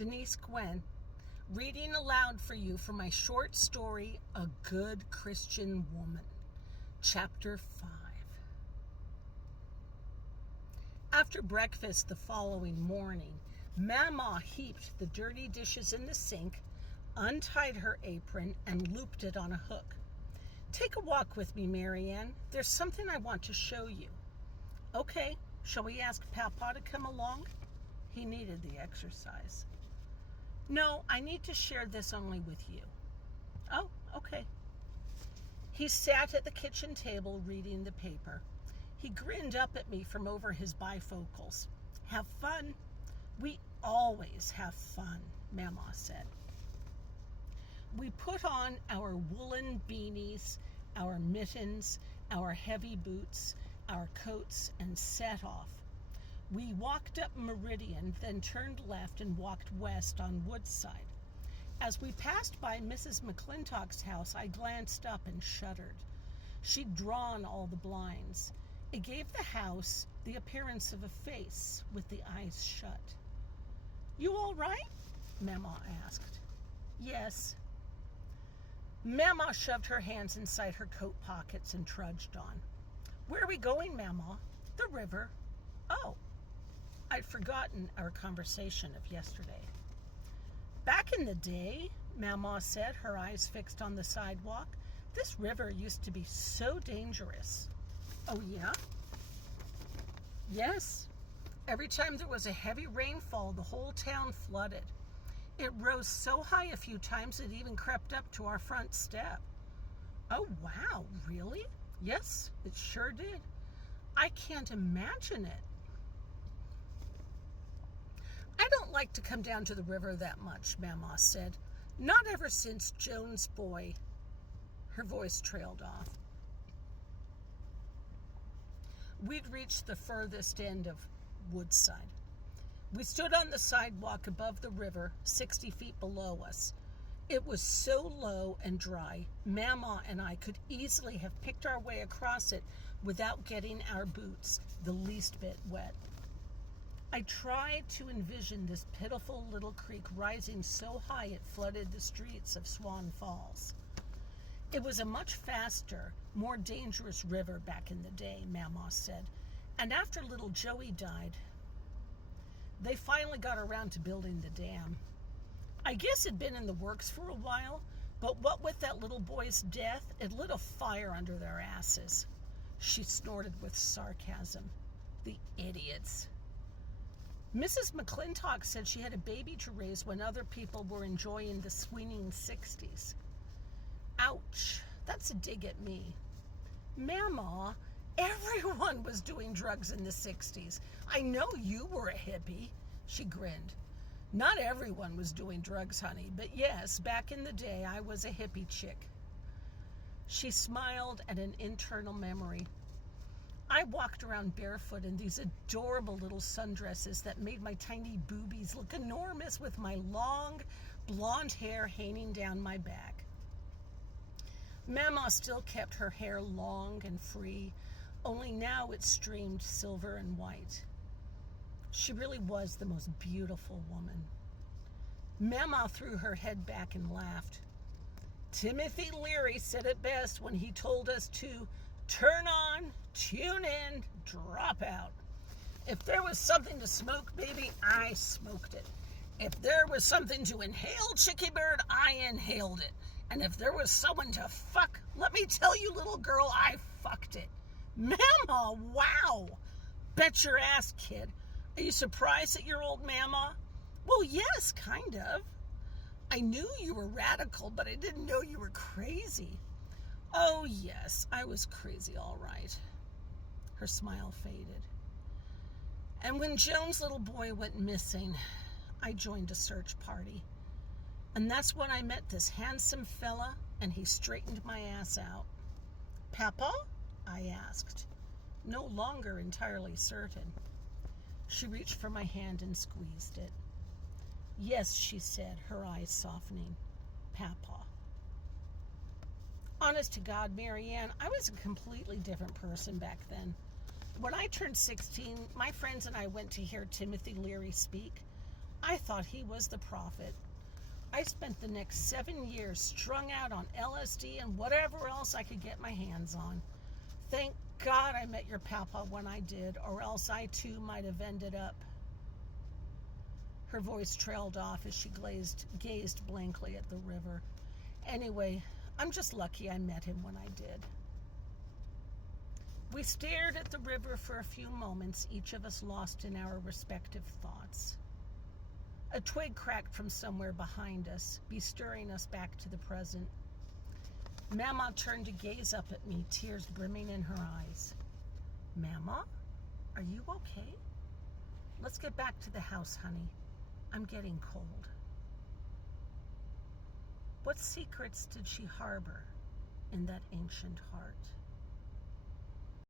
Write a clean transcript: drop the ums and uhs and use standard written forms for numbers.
Denise Gwen, reading aloud for you from my short story, A Good Christian Woman, Chapter 5. After breakfast the following morning, Mama heaped the dirty dishes in the sink, untied her apron, and looped it on a hook. "Take a walk with me, Marianne. There's something I want to show you." "Okay, shall we ask Papa to come along?" He needed the exercise. "No, I need to share this only with you." "Oh, okay." He sat at the kitchen table reading the paper. He grinned up at me from over his bifocals. "Have fun." "We always have fun," Mama said. We put on our woolen beanies, our mittens, our heavy boots, our coats, and set off. We walked up Meridian, then turned left and walked west on Woodside. As we passed by Mrs. McClintock's house, I glanced up and shuddered. She'd drawn all the blinds. It gave the house the appearance of a face with the eyes shut. "You all right?" Mama asked. "Yes." Mama shoved her hands inside her coat pockets and trudged on. "Where are we going, Mama?" "The river." "Oh." I'd forgotten our conversation of yesterday. "Back in the day," Mama said, her eyes fixed on the sidewalk, "this river used to be so dangerous." "Oh, yeah?" "Yes. Every time there was a heavy rainfall, the whole town flooded. It rose so high a few times it even crept up to our front step." "Oh, wow, really?" "Yes, it sure did. I can't imagine it." "I don't like to come down to the river that much," Mama said. "Not ever since Joan's boy." Her voice trailed off. We'd reached the furthest end of Woodside. We stood on the sidewalk above the river, 60 feet below us. It was so low and dry, Mama and I could easily have picked our way across it without getting our boots the least bit wet. I tried to envision this pitiful little creek rising so high it flooded the streets of Swan Falls. It was a much faster, more dangerous river back in the day, Mama said, and after little Joey died, they finally got around to building the dam. I guess it'd been in the works for a while, but what with that little boy's death, it lit a fire under their asses. She snorted with sarcasm. "The idiots." Mrs. McClintock said she had a baby to raise when other people were enjoying the swinging 60s. Ouch, that's a dig at me. "Mama, everyone was doing drugs in the 60s. I know you were a hippie." She grinned. "Not everyone was doing drugs, honey, but yes, back in the day I was a hippie chick." She smiled at an internal memory. I walked around barefoot in these adorable little sundresses that made my tiny boobies look enormous with my long blonde hair hanging down my back. Mama still kept her hair long and free, only now it streamed silver and white. She really was the most beautiful woman. Mama threw her head back and laughed. "Timothy Leary said it best when he told us to turn on, tune in, drop out. If there was something to smoke, baby, I smoked it. If there was something to inhale, Chickie Bird, I inhaled it. And if there was someone to fuck, let me tell you, little girl, I fucked it." "Mama, wow." "Bet your ass, kid. Are you surprised at your old Mama?" "Well, yes, kind of. I knew you were radical, but I didn't know you were crazy." "Oh, yes, I was crazy, all right." Her smile faded. "And when Joan's little boy went missing, I joined a search party. And that's when I met this handsome fella, and he straightened my ass out." "Papa?" I asked, no longer entirely certain. She reached for my hand and squeezed it. "Yes," she said, her eyes softening. "Papa." Honest to God, Marianne, I was a completely different person back then. When I turned 16, my friends and I went to hear Timothy Leary speak. I thought he was the prophet. I spent the next 7 years strung out on LSD and whatever else I could get my hands on. Thank God I met your papa when I did, or else I too might have ended up. Her voice trailed off as she gazed blankly at the river. Anyway, I'm just lucky I met him when I did. We stared at the river for a few moments, each of us lost in our respective thoughts. A twig cracked from somewhere behind us, bestirring us back to the present. Mama turned to gaze up at me, tears brimming in her eyes. Mama, are you okay? Let's get back to the house, honey. I'm getting cold. What secrets did she harbor in that ancient heart?